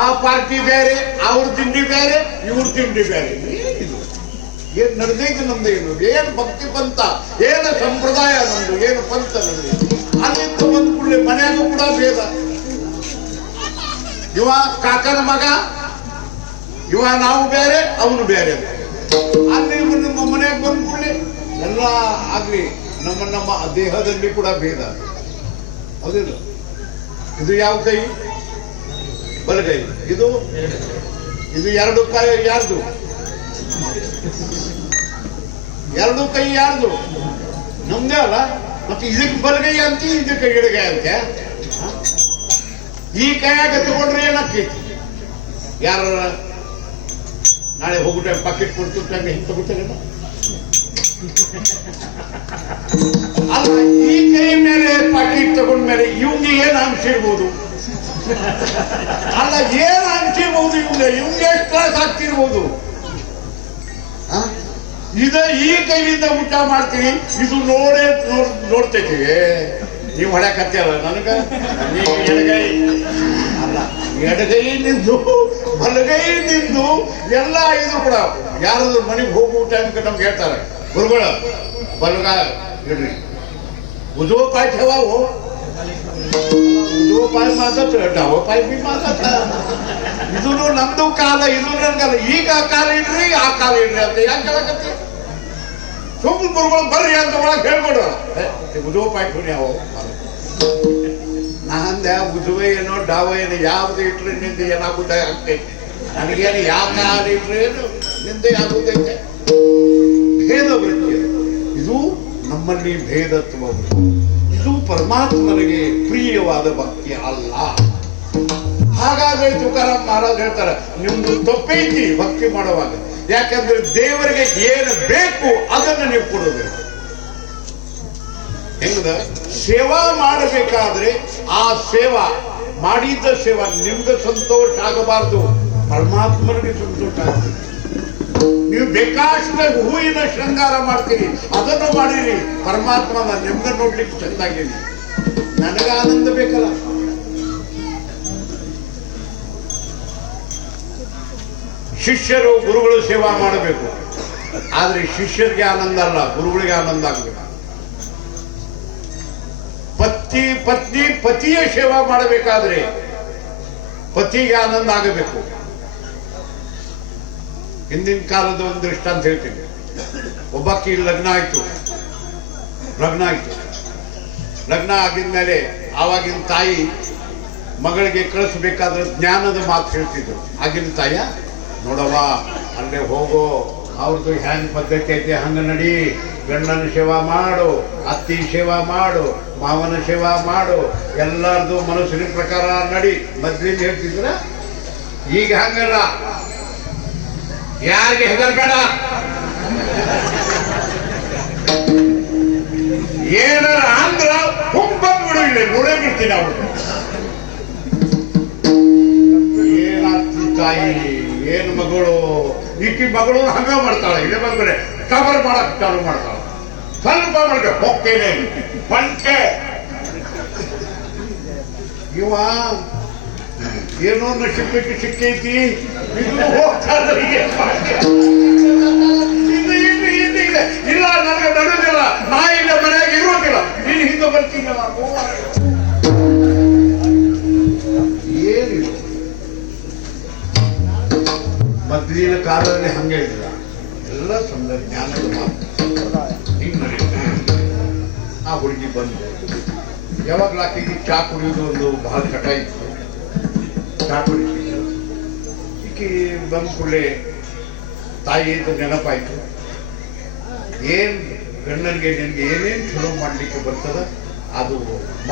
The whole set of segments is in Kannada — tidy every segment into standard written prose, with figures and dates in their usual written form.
ಆ ಪಾರ್ಟಿ ಬೇರೆ, ಅವ್ರ ತಿಂಡಿ ಬೇರೆ, ಇವ್ರ ತಿಂಡಿ ಬೇರೆ. ಏನಿದು? ಏನ್ ನಡೆದೈದು ನಮ್ದು? ಏನು ಭಕ್ತಿ ಪಂಥ, ಏನು ಸಂಪ್ರದಾಯ ನಮ್ದು, ಏನು ಪಂಥ ನಡೆದೈದು? ಅಲ್ಲಿಂದ ಬಂದ ಕೂಡಲೇ ಮನೆಯಾಗೂ ಕೂಡ ಭೇದ. ಇವ ಕಾಕನ ಮಗ, ಇವ ನಾವು ಬೇರೆ, ಅವನು ಬೇರೆ. ಅಲ್ಲಿ ನಮ್ಮ ಮನೆಯಾಗ ಬಂದ ಕೂಡಲೇ ಎಲ್ಲ ಆಗ್ಲಿ ನಮ್ಮ ದೇಹದಲ್ಲಿ ಕೂಡ ಭೇದ. ಹೌದಿಲ್ಲ? ಇದು ಯಾವ ಕೈ? ಬಲಗೈ. ಇದು ಎರಡು ಕೈ ಯಾರ್ದು? ಎರಡು ಕೈ ಯಾರ್ದು? ನಮ್ದೇ ಅಲ್ಲ. ಮತ್ತೆ ಇದಕ್ಕೆ ಬಲಗೈ ಅಂತ, ಇದಕ್ಕೆ ಎಡಗೈ ಅಂತ. ಈ ಕೈಯಾಗ ತಗೊಂಡ್ರೆ ಏನಾಕೈತಿ? ಯಾರ ನಾಳೆ ಹೋಗೋ ಟೈಮ್ ಪಾಕೆಟ್ ಕೊಡ್ತು ಟೈಮ್ ಹಿಂಗೆ ತಗೋತಾರೇನ? ಅಲ್ಲ, ಈ ಕೈ ಮೇಲೆ ಪಾಕೆಟ್ ತಗೊಂಡ್ಮೇಲೆ ಇವ್ಗೆ ಏನ್ ಅಂಶ ಇರ್ಬೋದು? ಅಲ್ಲ, ಏನ್ ಅಂಶ ಇರ್ಬೋದು? ಇವ್ಗೆ ಎಷ್ಟು ತ್ರಾಸ ಆಗ್ತಿರ್ಬೋದು? ಈ ಕೈಯಿಂದ ಊಟ ಮಾಡ್ತೀವಿ, ಇದು ನೋಡ್ತೈತಿ. ನೀವು ಹೊಡ್ಯಾಕತ್ತೀಯಲ್ಲ ನನಗ. ನೀವು ಎಡಗೈ ಅಲ್ಲ, ಎಡಗೈ ನಿಂದು ಬಲಗೈ ನಿಂದು ಎಲ್ಲ ಇದು ಕೂಡ. ಯಾರಾದ್ರೂ ಮನೆಗೆ ಹೋಗುವ ಟೈಮ್ಗೆ ನಮ್ಗೆ ಹೇಳ್ತಾರೆ, ಗುರುಗಳ ಬಲಗ ಇಡ್ರಿ, ಉದೋ ಪಾಯ್ ठेवावो, ಉದೋ ಪಾಯ್ ಮಾತಾಡ, ಡಾವ ಪಾಯ್ ಬಿ ಮಾತಾಡ. ಇದು ನಮ್ದು ಕಾಲ, ಇದು ನನ್ಗಲ್ಲ. ಈಗ ಕಾಲ ಇಡ್ರಿ, ಆ ಕಾಲ ಇಡ್ರಿ ಅಂತ ಯಾಕೆ ಹೇಳಕತ್ತಿ? ಸುಮ್ಮನೆ ಗುರುಗಳು ಬರ್ರಿ ಅಂತ ಒಳಗೆ ಹೇಳ್ಕೊಡು. ಉದೋ ಪಾಯ್ ಯಾವ ನಾಂದೆ ಉದುವ ಏನೋ ಡಾವ ಏನೋ ಯಾವ್ದು ಇಟ್ರೆ ನಿಂದ ಏನಾಗುತ್ತ ಆಗ್ತೈತಿ. ನನಗೇನು ಯಾವ ಕಾಲ ಇಟ್ರೆ ಏನು ನಿಂದ ಆಗುತ್ತೈತೆ. ಭೇದ ವೃತ್ತಿ ಇದು ನಮ್ಮಲ್ಲಿ ಭೇದತ್ವ. ಇದು ಪರಮಾತ್ಮನಿಗೆ ಪ್ರಿಯವಾದ ಭಕ್ತಿ ಅಲ್ಲ. ಹಾಗಾದ್ರೆ ತುಕಾರಾಮ್ ಮಹಾರಾಜ್ ಹೇಳ್ತಾರೆ, ನಿಮ್ದು ತಪ್ಪೈತಿ ಭಕ್ತಿ ಮಾಡುವಾಗ. ಯಾಕಂದ್ರೆ ದೇವರಿಗೆ ಏನು ಬೇಕು ಅದನ್ನು ನೀವು ಕೊಡಬೇಕು. ಹೆಂಗದ ಸೇವಾ ಮಾಡಬೇಕಾದ್ರೆ ಆ ಸೇವಾ ಮಾಡಿದ್ದ ಸೇವಾ ನಿಮ್ಗೆ ಸಂತೋಷ ಆಗಬಾರ್ದು, ಪರಮಾತ್ಮನಿಗೆ ಸಂತೋಷ ಆಗ್ತದೆ. ನೀವು ಬೇಕಾಷ್ಟು ಹೂವಿನ ಶೃಂಗಾರ ಮಾಡ್ತೀರಿ, ಅದನ್ನು ಮಾಡಿರಿ, ಪರಮಾತ್ಮನ ನಿಮ್ಗೆ ನೋಡ್ಲಿಕ್ಕೆ ಚೆಂದಾಗೀರಿ. ನನಗ ಆನಂದ ಬೇಕಲ್ಲ. ಶಿಷ್ಯರು ಗುರುಗಳು ಸೇವಾ ಮಾಡಬೇಕು, ಆದ್ರೆ ಶಿಷ್ಯರಿಗೆ ಆನಂದ ಅಲ್ಲ, ಗುರುಗಳಿಗೆ ಆನಂದ ಆಗಬೇಕು. ಪತ್ನಿ ಪತಿಯ ಸೇವಾ ಮಾಡಬೇಕಾದ್ರೆ ಪತಿಗೆ ಆನಂದ ಆಗಬೇಕು. ಹಿಂದಿನ ಕಾಲದ ಒಂದು ದೃಷ್ಟಾಂತ ಹೇಳ್ತೀನಿ. ಒಬ್ಬಾಕಿ ಲಗ್ನ ಆಯ್ತು. ಲಗ್ನ ಆಗಿದ್ಮೇಲೆ ಆವಾಗಿನ ತಾಯಿ ಮಗಳಿಗೆ ಕಳಿಸ್ಬೇಕಾದ್ರೆ ಜ್ಞಾನದ ಮಾತು ಹೇಳ್ತಿದ್ರು. ಆಗಿನ ತಾಯ, ನೋಡವ್ವ ಅಲ್ಲೇ ಹೋಗೋ, ಅವ್ರದ್ದು ಹ್ಯಾಂಗ್ ಪದ್ಧತಿ ಐತಿ ಹಂಗ ನಡಿ, ಗಂಡನ ಸೇವಾ ಮಾಡು, ಅತ್ತಿ ಸೇವಾ ಮಾಡು, ಮಾವನ ಸೇವಾ ಮಾಡು, ಎಲ್ಲರದು ಮನಸ್ಸಿನ ಪ್ರಕಾರ ನಡಿ ಮೊದ್ಲಿಂದ ಹೇಳ್ತಿದ್ರ. ಈಗ ಹಂಗಲ್ಲ, ಯಾರಿಗೆ ಹೆದರ್ಬೇಡ, ಏನಾರ ಅಂದ್ರ ಹುಬ್ಬಂದ್ಬಿಡು, ಇಲ್ಲ ನೋಡೇ ಬಿಡ್ತೀನಿ ಅವ್ರು. ಏನಾಗ್ತಿ ತಾಯಿ, ಏನು ಮಗಳು, ಈಕಿ ಮಗಳು ಹಂಗ ಮಾಡ್ತಾಳೆ, ಇದೇ ಬಂದ್ರೆ ಕವರ್ ಮಾಡಕ್ ಚಾಲು ಮಾಡ್ತಾಳ. ಸ್ವಲ್ಪ ಮಾಡ್ಕೆ ಹೋಗ್ತೇನೆ ಬಂಟೆ. ಇವ ಏನೋ ಸಿಕ್ಕೈತಿ, ಇಲ್ಲ ನನಗೆ ನಡುದಿಲ್ಲ, ನಾ ಇಲ್ಲ ಮನೆಯಾಗ ಇರೋದಿಲ್ಲ, ನೀನು ಹಿಂದೆ ಬರ್ತೀನಲ್ಲ. ಏನಿಲ್ಲ, ಮೊದಲಿನ ಕಾಲದಲ್ಲಿ ಹಂಗೆ ಇಲ್ಲ, ಎಲ್ಲ ಸಂದರ್ಭ ಜ್ಞಾನದ ಮಾತು. ಹಿಂಗೆ ನಡೆಯುತ್ತೆ. ಆ ಹುಡುಗಿ ಬಂದು ಯಾವಾಗಲೂ ಆಕೆಗೆ ಚಾ ಕುಡಿಯೋದು ಒಂದು ಬಹಳ ಚಟ ಇತ್ತು. ಚಾ ಕುಡಿತಿದ್ರು. ಈಕೆ ಬಂದ ಕೂಡಲೇ ತಾಯಿಯಿಂದ ನೆನಪಾಯ್ತು. ಏನ್ ಗಂಡನಿಗೆ ನಿನ್ಗೆ ಏನೇನು ಚಲೋ ಮಾಡ್ಲಿಕ್ಕೆ ಬರ್ತದ ಅದು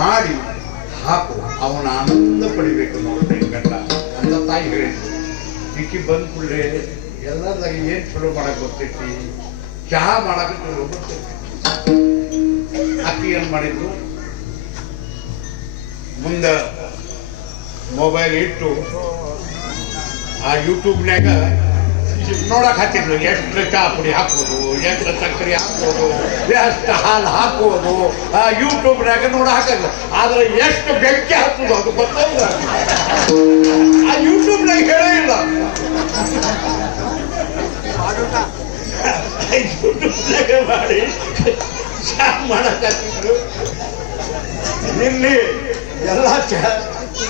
ಮಾಡಿ ಹಾಕು, ಅವನ ಆನಂದ ಪಡಿಬೇಕು ನೋಡ್ರಿ ಗಂಡ ಅಂತ ತಾಯಿ ಹೇಳಿದ್ರು. ಈಕಿ ಬಂದ ಕೂಡಲೇ ಎಲ್ಲದಾಗ ಏನ್ ಚಲೋ ಮಾಡಕ್ ಬರ್ತೈತಿ, ಚಹಾ ಮಾಡಕ್ಕೆ ಚಲೋ ಬರ್ತೈತಿ. ಅಕ್ಕಿ ಏನ್ ಮಾಡಿದ್ರು, ಮುಂದ ಮೊಬೈಲ್ ಇಟ್ಟು ಆ ಯೂಟ್ಯೂಬ್ನ್ಯಾಗ ನೋಡಕ್ ಹತ್ತಿದ್ರು. ಎಷ್ಟು ಚಹಾ ಪುಡಿ ಹಾಕೋದು, ಎಷ್ಟು ಸಕ್ಕರೆ ಹಾಕೋದು, ಎಷ್ಟು ಹಾಲು ಹಾಕೋದು, ಆ ಯೂಟ್ಯೂಬ್ನ್ಯಾಗ ನೋಡ ಹಾಕೋದು. ಆದ್ರೆ ಎಷ್ಟು ಬೆಂಕಿ ಹಾಕೋದು ಅದು ಗೊತ್ತಲ್ಲ. ಆ ಯೂಟ್ಯೂಬ್ ಮಾಡಿ ಚಾ ಮಾಡಕ್ಕಾಗ್ತಿದ್ರು. ಇಲ್ಲಿ ಎಲ್ಲ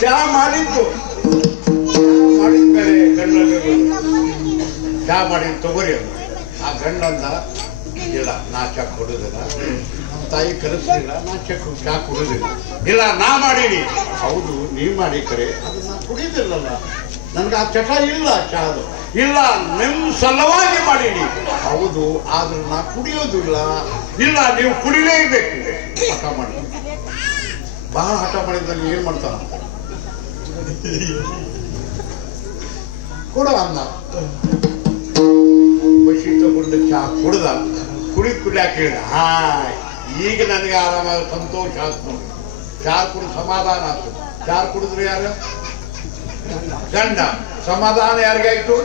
ಚಾ ಮಾಡಿದ್ದು ಮಾಡಿದ್ಮೇಲೆ ಗಂಡ ಚಾ ಮಾಡಿದ್ ತಗೋರಿ ಅಂತ. ಆ ಗಂಡಂದ ಇಲ್ಲ ನಾ ಚಾ ಕೊಡುದಿಲ್ಲ, ನಮ್ಮ ತಾಯಿ ಕಲಿಸ್ಲಿಲ್ಲ, ನಾ ಚಾ ಕುಡುದಿಲ್ಲ. ಇಲ್ಲ ನಾ ಮಾಡೀನಿ. ಹೌದು ನೀವ್ ಮಾಡಿ ಕರೆ, ಅದು ನಾ ಕುಡಿದಿಲ್ಲಲ್ಲ, ನನ್ಗೆ ಆ ಚಟ ಇಲ್ಲ ಚಾದು. ಇಲ್ಲ ನಿಮ್ ಸಲುವಾಗಿ ಮಾಡೀನಿ. ಹೌದು ಆದ್ರೂ ನಾ ಕುಡಿಯೋದಿಲ್ಲ. ಇಲ್ಲ ನೀವು ಕುಡಿಲೇಬೇಕು. ಹಠ ಮಾಡಿ ಬಹಳ ಹಠ ಮಾಡಿದಲ್ಲಿ ಏನ್ ಮಾಡ್ತಾನ ಕೊಡ ಅಂದ. ಬಸಿ ತಗೊಂಡು ಚಾ ಕುಡ್ದ. ಕುಡಿಯಾಕ ಹೇಳಿದ. ಈಗ ನನಗೆ ಆರಾಮ ಸಂತೋಷ ಆಯ್ತು ನೋಡಿ. ಚಾರ್ ಕುಡಿದು ಸಮಾಧಾನ ಆಯ್ತು. ಚಾರ್ ಕುಡಿದ್ರೆ ಯಾರು? ಗಂಡ. ಸಮಾಧಾನ ಯಾರಿಗಾಯ್ತು?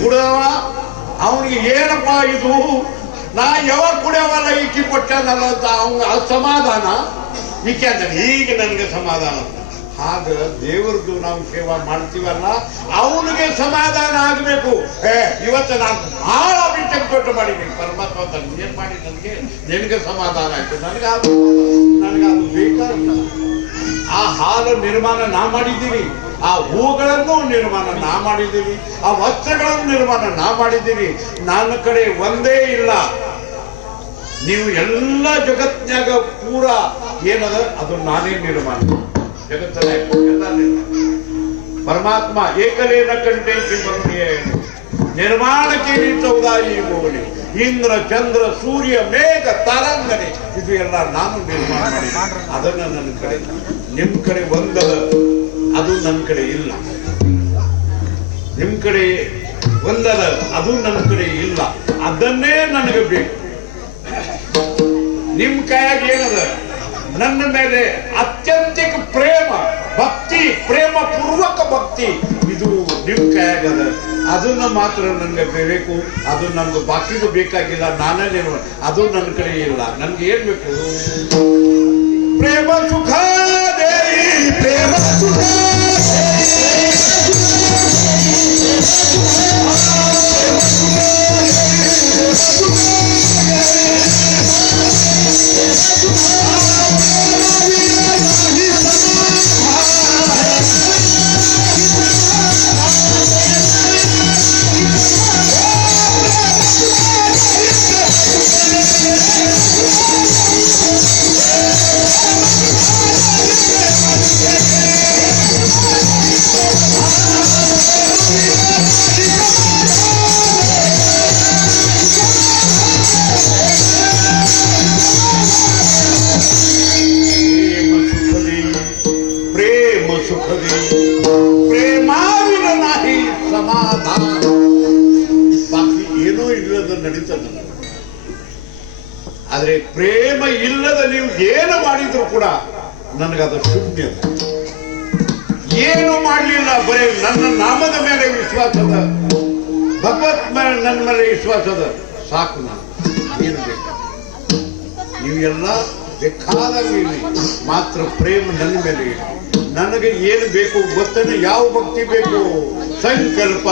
ಕುಡವ ಅವನಿಗೆ ಏನಪ್ಪ ಇದು, ನಾ ಯಾವಾಗ ಕುಡಿಯವಲ್ಲ ಈಕಿ ಕೊಟ್ಟನಲ್ಲ ಅಂತ ಅವನ ಅಸಮಾಧಾನ. ಈಕೆ ಅಂತಾನೆ ಈಗ ನನಗೆ ಸಮಾಧಾನ. ಆಗ ದೇವರದ್ದು ನಾವು ಸೇವಾ ಮಾಡ್ತೀವಲ್ಲ, ಅವನಿಗೆ ಸಮಾಧಾನ ಆಗಬೇಕು. ಇವತ್ತು ನಾನು ಬಹಳ ಬಿಟ್ಟಕ್ಕೆ ದೊಡ್ಡ ಮಾಡಿದ್ದೀನಿ. ಪರಮಾತ್ಮ ಅಂತ ಏನ್ ಮಾಡಿ ನನಗೆ ನಿನಗೆ ಸಮಾಧಾನ ಆಯ್ತು. ನನಗದು ಬೇಕಾಗಿಲ್ಲ. ಆ ಹಾಲು ನಿರ್ಮಾಣ ನಾ ಮಾಡಿದ್ದೀನಿ, ಆ ಹೂಗಳನ್ನು ನಿರ್ಮಾಣ ನಾ ಮಾಡಿದ್ದೀನಿ, ಆ ವಸ್ತ್ರಗಳನ್ನು ನಿರ್ಮಾಣ ನಾ ಮಾಡಿದ್ದೀನಿ. ನನ್ನ ಕಡೆ ಒಂದೇ ಇಲ್ಲ. ನೀವು ಎಲ್ಲ ಜಗತ್ನಾಗ ಪೂರ ಏನದ ಅದು ನಾನೇ ನಿರ್ಮಾಣ. ಜಗತ್ತಲ್ಲ ಎಲ್ಲ ನಿರ್ಮಾಣ. ಪರಮಾತ್ಮ ಏಕಲೇನ ಕಂಠೆ ಬರುಣಿಯ ನಿರ್ಮಾಣಕ್ಕೆ ನಿಂತವುದಾಯಿ ಹೋಗಲಿ. ಇಂದ್ರ ಚಂದ್ರ ಸೂರ್ಯ ಮೇಘ ತರಂಗನೆ ಇದು ಎಲ್ಲ ನಾನು ನಿರ್ಮಾಣ ಮಾಡಿ. ಅದನ್ನ ನನ್ನ ಕಡೆ ನಿಮ್ ಕಡೆ ಒಂದದ, ಅದು ನನ್ನ ಕಡೆ ಇಲ್ಲ. ನಿಮ್ ಕಡೆ ಒಂದದ, ಅದು ನನ್ನ ಕಡೆ ಇಲ್ಲ. ಅದನ್ನೇ ನನಗೆ ಬೇಕು. ನಿಮ್ ಕೈಯಾಗ ಏನದ? ನನ್ನ ಮೇಲೆ ಅತ್ಯಂತಿಕ ಪ್ರೇಮ, ಭಕ್ತಿ, ಪ್ರೇಮ ಪೂರ್ವಕ ಭಕ್ತಿ, ಇದು ನಿಮ್ ಕೈಯಾಗದ. ಅದನ್ನ ಮಾತ್ರ ನನ್ಗೆ ಬೇಕು. ಅದು ನನ್ಗೆ ಬಾಕಿದು ಬೇಕಾಗಿಲ್ಲ. ನಾನೇ ಅದು ನನ್ನ ಕಡೆ ಇಲ್ಲ. ನನ್ಗೆ ಏನ್ ಬೇಕು? ಪ್ರೇಮ ಸುಖ ದೇವಿ, ಪ್ರೇಮ ಸುಖ ನಡೀತದ. ಆದ್ರೆ ಪ್ರೇಮ ಇಲ್ಲದ ನೀವು ಏನು ಮಾಡಿದ್ರು ಕೂಡ ನನಗದು ಶೂನ್ಯ. ಏನು ಮಾಡಲಿಲ್ಲ, ಬರೀ ನನ್ನ ನಾಮದ ಮೇಲೆ ವಿಶ್ವಾಸದ, ಭಗವತ್ ಮೇಲೆ ನನ್ನ ಮೇಲೆ ವಿಶ್ವಾಸದ, ಸಾಕು. ನಾನು ಏನು ಬೇಕು ನೀವು ಎಲ್ಲ ಬೇಕಾದಾಗ ಮಾತ್ರ ಪ್ರೇಮ ನನ್ನ ಮೇಲೆ ಇದೆ. ನನಗೆ ಏನು ಬೇಕು ಗೊತ್ತೇನೆ? ಯಾವ ಭಕ್ತಿ ಬೇಕು? ಸಂಕಲ್ಪ